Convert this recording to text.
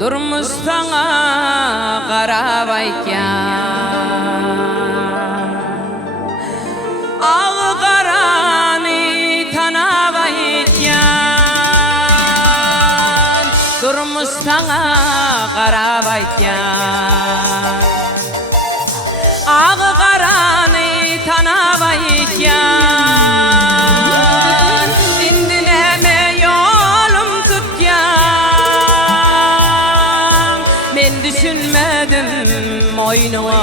durmuş sana karabayken, ağı karani tanabayken, durmuş sana karabayken, ağı karani tanabayken, indineme yolum tutyan, ben düşünmedim moynuma.